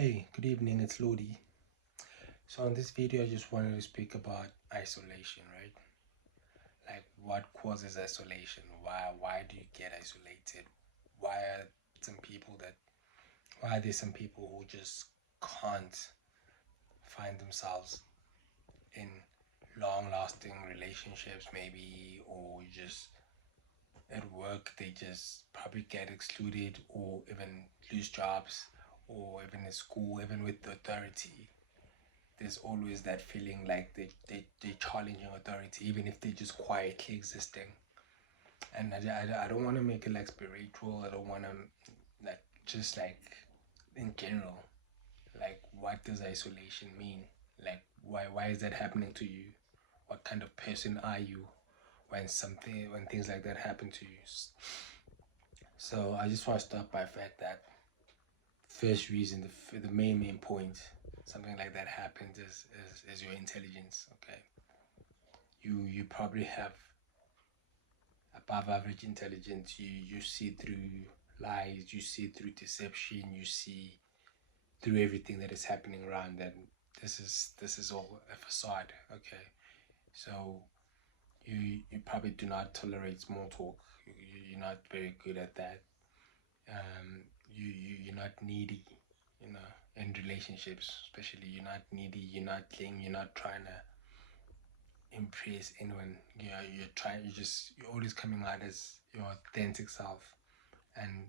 Hey, good evening, it's Lodi. So in this video, I just wanted to speak about isolation, right? Like what causes isolation? Why do you get isolated? Why are some people that why are there some people who just can't find themselves in long lasting relationships maybe, or just at work they just probably get excluded or even lose jobs, or even in school, even with the authority there's always that feeling like they're challenging authority, even if they're just quietly existing. And I don't want to make it like spiritual. I don't want to, like, just like in general, like, what does isolation mean? Like, why is that happening to you? What kind of person are you when things like that happen to you? So I just want to start by the fact that first reason, the main point, something like that happens is your intelligence. Okay, you probably have above average intelligence. You see through lies, you see through deception, you see through everything that is happening around. And this is all a facade. Okay, so you probably do not tolerate small talk. You're not very good at that. You're not needy, in relationships especially. You're not needy, you're not clingy, you're not trying to impress anyone. You're always coming out as your authentic self, and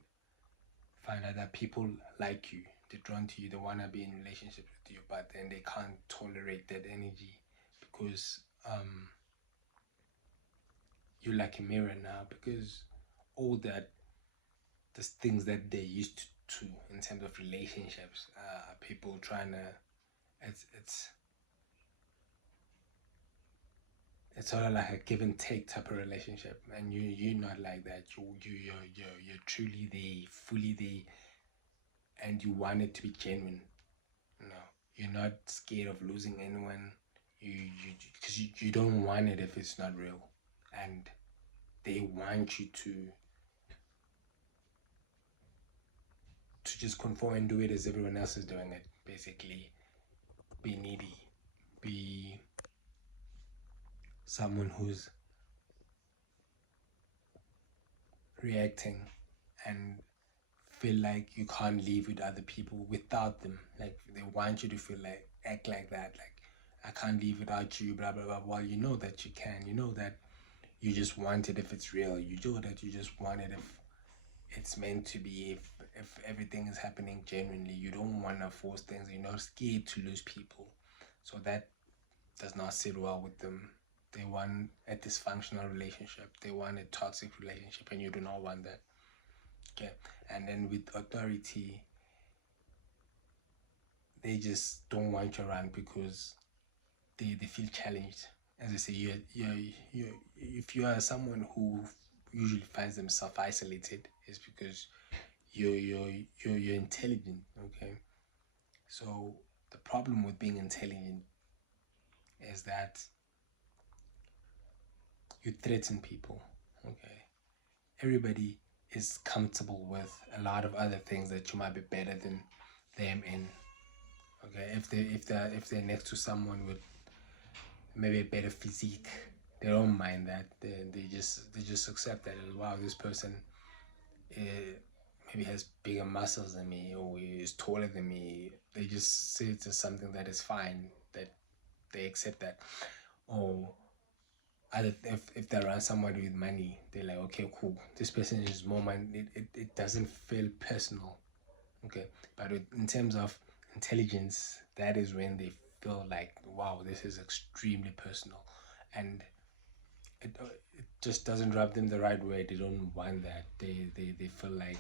find out that people like you, they're drawn to you, they want to be in relationships with you, but then they can't tolerate that energy because you're like a mirror now, because all that the things that they used to in terms of relationships, people trying to, it's it's sort of like a give and take type of relationship, and you're not like that. You're truly there, fully there, and you want it to be genuine. You're not scared of losing anyone. Because you don't want it if it's not real, and they want you to just conform and do it as everyone else is doing it. Basically, be needy, be someone who's reacting and feel like you can't live with other people without them. Like they want you to feel like act like that. Like, I can't live without you, blah blah blah. Well, you know that you can. You know that you just want it if it's real. You know that you just want it if it's meant to be. If everything is happening genuinely, you don't want to force things. You're not scared to lose people, so that does not sit well with them. They want a dysfunctional relationship. They want a toxic relationship, and you do not want that. Okay, and then with authority, they just don't want you around because they feel challenged. As I say, if you are someone who usually finds themselves isolated, it's because you're intelligent. Okay, so the problem with being intelligent is that you threaten people. Okay, everybody is comfortable with a lot of other things that you might be better than them in. Okay, if they're next to someone with maybe a better physique, they don't mind that. They just accept that. Wow, this person maybe has bigger muscles than me, or is taller than me. They just see it as something that is fine, that they accept that. Or other, if they're around somebody with money, they're like, okay, cool, this person is more money. It doesn't feel personal. Okay, but in terms of intelligence, that is when they feel like, wow, this is extremely personal, and it just doesn't rub them the right way. They don't want that. They feel like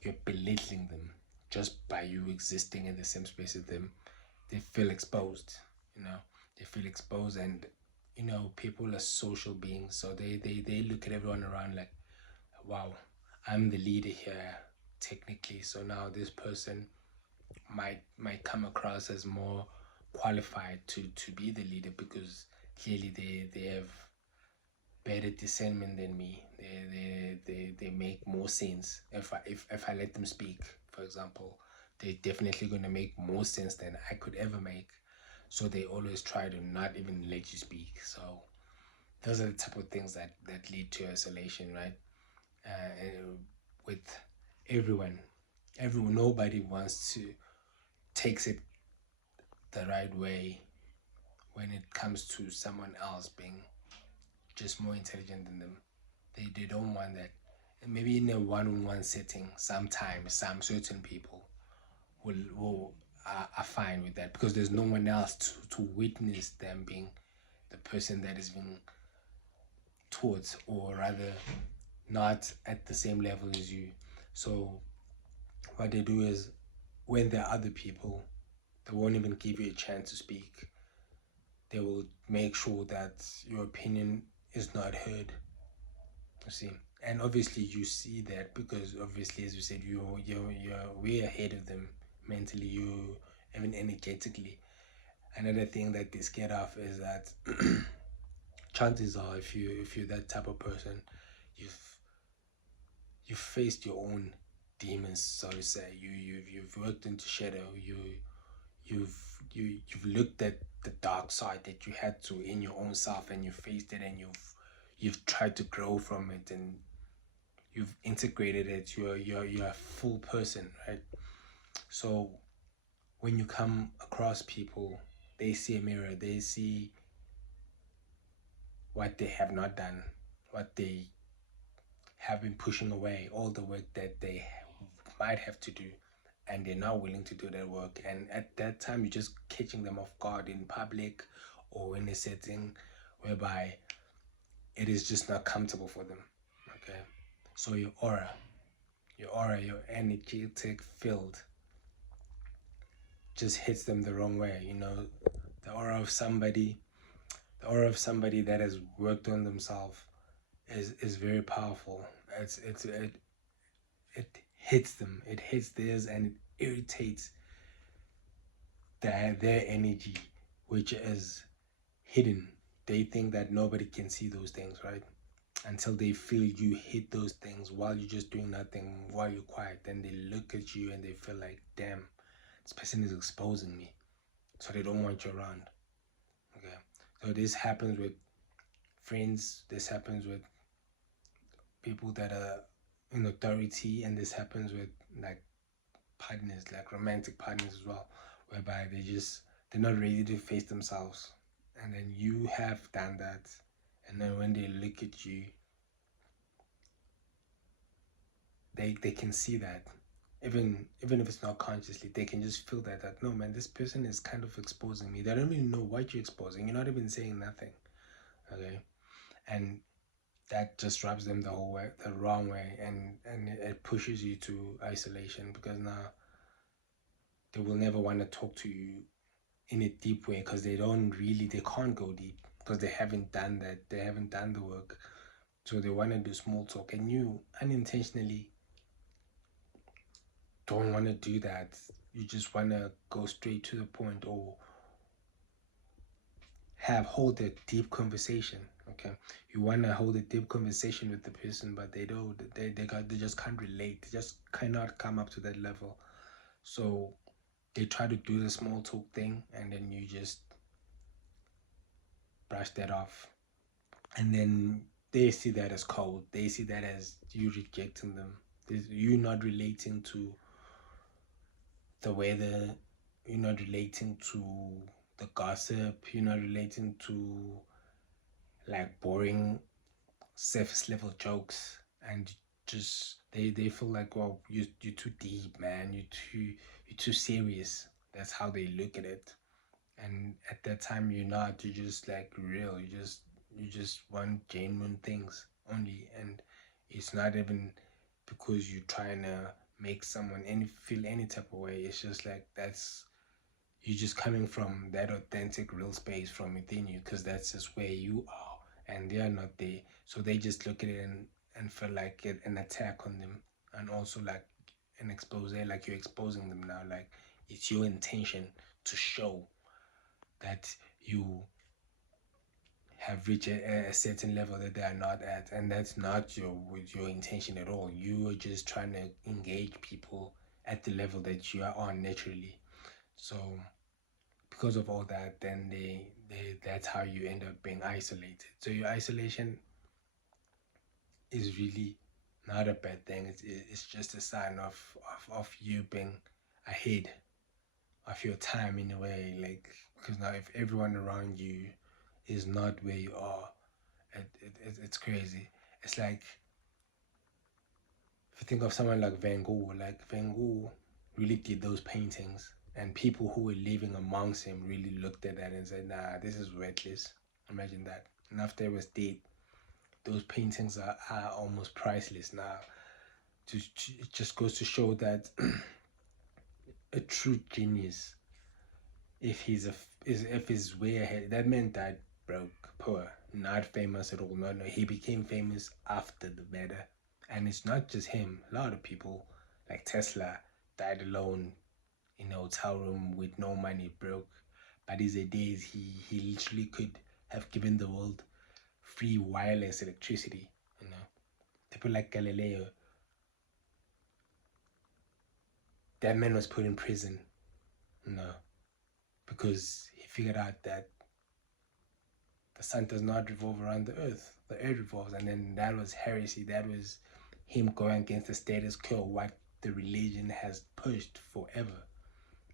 you're belittling them just by you existing in the same space as them. They feel exposed. you know they feel exposed, and people are social beings, so they look at everyone around like, wow, I'm the leader here technically, so now this person might come across as more qualified to be the leader, because clearly they have better discernment than me. They make more sense if I let them speak, for example. they're definitely going to make more sense than I could ever make. So they always try to not even let you speak. So those are the type of things that lead to isolation, right? With everyone, nobody wants to takes it the right way when it comes to someone else being just more intelligent than them. They don't want that. And maybe in a one-on-one setting, sometimes some certain people will are fine with that because there's no one else to witness them being the person that is being taught, or rather not at the same level as you. So what they do is, when there are other people, they won't even give you a chance to speak. They will make sure that your opinion is not heard. You see, and obviously you see that because obviously, as you said, you're way ahead of them mentally, you even energetically. Another thing that they scared of is that chances are, if you're that type of person, you've you've faced your own demons, so to say. You've worked into shadow. You've you've looked at the dark side that you had to in your own self, and you faced it, and you've tried to grow from it, and you've integrated it. You're a full person, right? So when you come across people, they see a mirror. They see what they have not done, what they have been pushing away, all the work that they might have to do, and they're not willing to do that work. And at that time, you're just catching them off guard in public or in a setting whereby it is just not comfortable for them. Okay, so your energetic field just hits them the wrong way. The aura of somebody, the aura of somebody that has worked on themselves is very powerful. It hits them. It hits theirs, and it irritates their energy, which is hidden. They think that nobody can see those things, right? Until they feel you hit those things while you're just doing nothing, while you're quiet. Then they look at you and they feel like, damn, this person is exposing me. So they don't want you around. Okay. So this happens with friends, this happens with people that are in authority, and this happens with like partners, like romantic partners as well, whereby they're not ready to face themselves. And then you have done that, and then when they look at you, they can see that. Even if it's not consciously, they can just feel that no man, this person is kind of exposing me. They don't even know what you're exposing. You're not even saying nothing. Okay. And that just rubs them the whole way, the wrong way, and it pushes you to isolation, because now they will never want to talk to you in a deep way, because they can't go deep because they haven't done that. They haven't done the work. So they want to do small talk, and you unintentionally don't want to do that. You just want to go straight to the point, or hold a deep conversation. Okay, you want to hold a deep conversation with the person, but they don't. They just can't relate. They just cannot come up to that level. So they try to do the small talk thing, and then you just brush that off, and then they see that as cold. They see that as you rejecting them. You not relating to the weather. You're not relating to the gossip. You're not relating to like boring surface level jokes, and just they feel like, well, you're too deep, man. You're too serious. That's how they look at it. And at that time, you're not. You're just like real. You just want genuine things only, and it's not even because you're trying to make someone feel any type of way. It's just like you just coming from that authentic real space from within you, because that's just where you are, and they are not there. So they just look at it and feel like an attack on them, and also like an expose, like you're exposing them now, like it's your intention to show that you have reached a certain level that they are not at, and that's not your intention at all. You are just trying to engage people at the level that you are on naturally. So because of all that, then that's how you end up being isolated. So your isolation is really not a bad thing. It's just a sign of you being ahead of your time in a way. Like, because now if everyone around you is not where you are, it's crazy. It's like, if you think of someone like Van Gogh, really did those paintings, and people who were living amongst him really looked at that and said, "Nah, this is worthless." Imagine that. And after he was dead, those paintings are almost priceless now. It just goes to show that a true genius, if he's way ahead, that man died broke, poor, not famous at all. No, he became famous after the matter. And it's not just him. A lot of people, like Tesla, died alone in a hotel room with no money, broke. But these days, he literally could have given the world free wireless electricity. You know, people like Galileo, that man was put in prison. You know, because he figured out that the sun does not revolve around the earth revolves. And then that was heresy. That was him going against the status quo, what the religion has pushed forever.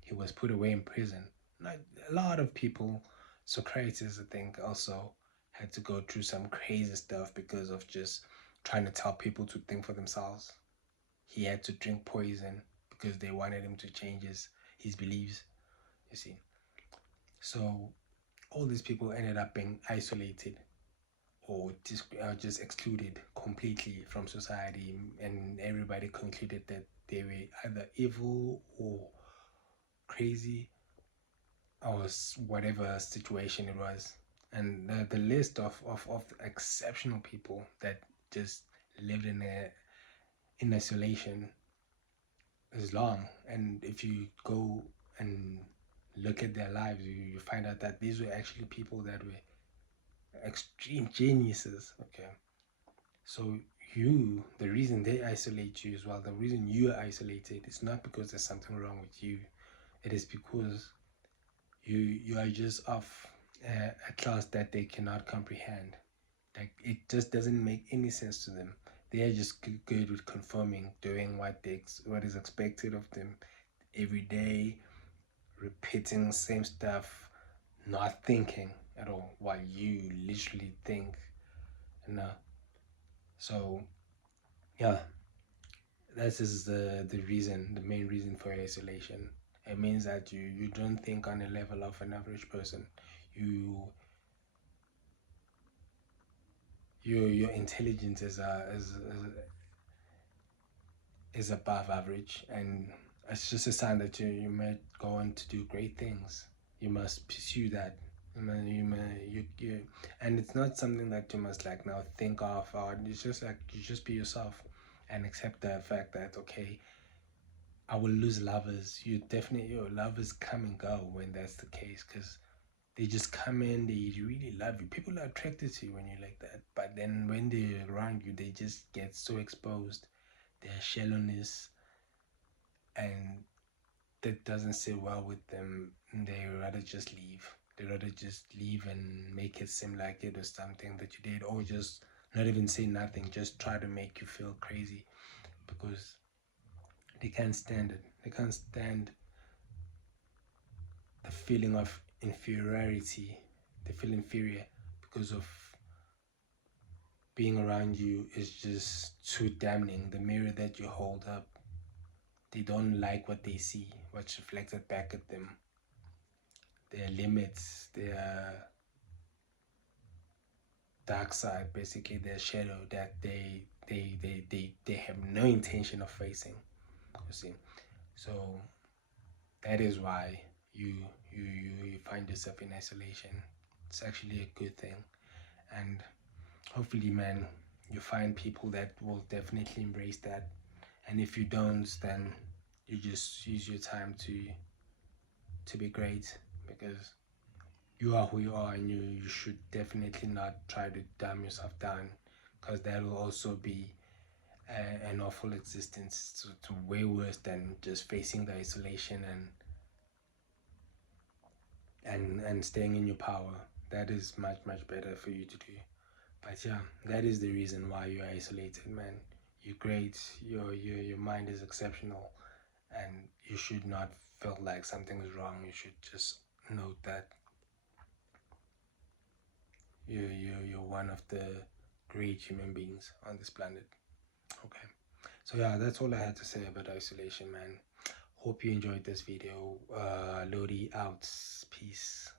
He was put away in prison. Like a lot of people, Socrates, I think, also had to go through some crazy stuff because of just trying to tell people to think for themselves. He had to drink poison because they wanted him to change his beliefs, you see. So all these people ended up being isolated or just excluded completely from society, and everybody concluded that they were either evil or crazy or whatever situation it was. And the list of exceptional people that just lived in isolation is long. And if you go and look at their lives, you find out that these were actually people that were extreme geniuses. Okay, so the reason they isolate you as well, the reason you are isolated, is not because there's something wrong with you. It is because you are just of a class that they cannot comprehend. Like, it just doesn't make any sense to them. They are just good with conforming, doing what is expected of them every day, repeating the same stuff, not thinking at all, while you literally think. And so yeah, this is the main reason for isolation. It means that you don't think on the level of an average person. You your intelligence is above average, and it's just a sign that you might go on to do great things. You must pursue that. You and it's not something that you must like now think of, or it's just like you just be yourself and accept the fact that, okay, I will lose lovers. Your lovers come and go when that's the case, because they just come in, they really love you. People are attracted to you when you're like that, but then when they're around you, they just get so exposed, their shallowness, and that doesn't sit well with them. They rather just leave. They rather just leave and make it seem like it was something that you did, or just not even say nothing, just try to make you feel crazy, because they can't stand it. They can't stand the feeling of inferiority. They feel inferior because of being around you is just too damning. The mirror that you hold up, they don't like what they see, what's reflected back at them. Their limits, their dark side, basically their shadow that they have no intention of facing. You see, so that is why you find yourself in isolation. It's actually a good thing, and hopefully, man, you find people that will definitely embrace that. And if you don't, then you just use your time to be great, because you are who you are, and you should definitely not try to dumb yourself down, because that will also be an awful existence, to way worse than just facing the isolation and staying in your power. That is much better for you to do. But yeah, that is the reason why you're isolated, man. You're great. Your mind is exceptional, and you should not feel like something is wrong. You should just note that you're one of the great human beings on this planet. Okay. So yeah, that's all I had to say about isolation, man. Hope you enjoyed this video. Lodi out. Peace.